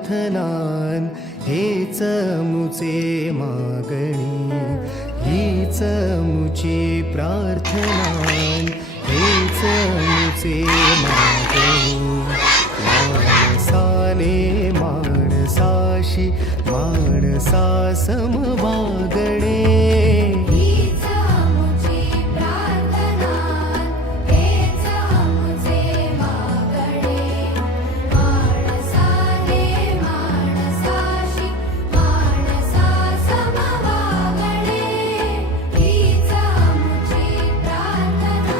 प्रार्थनान हेच मुचे मागणी, हीच मुची प्रार्थनान हेच मुचे मागणी. माणसाने माणसाशी माणसा सम वागणे, हीच मुची प्रार्थना, हेच मुचे मागणे. माणसाने माणसाशी माणसा सम वागणे, हीच मुची प्रार्थना.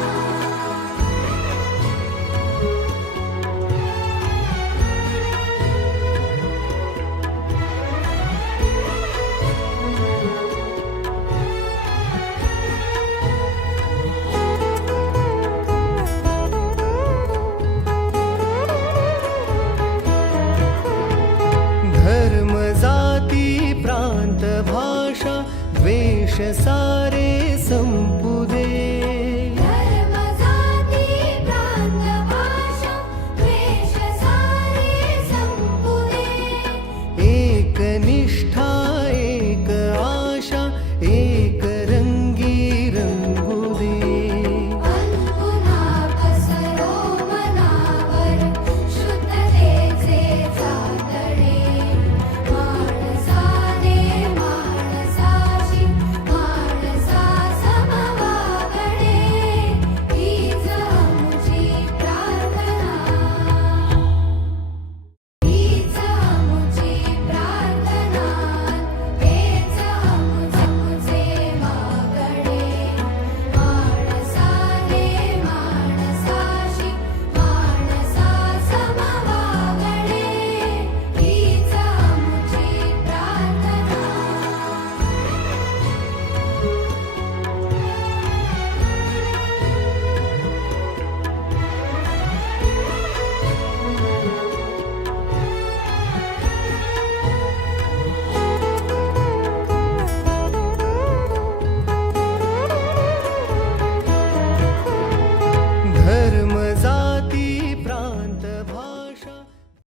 धर्म जाती प्रांत भाषा द्वेष सारे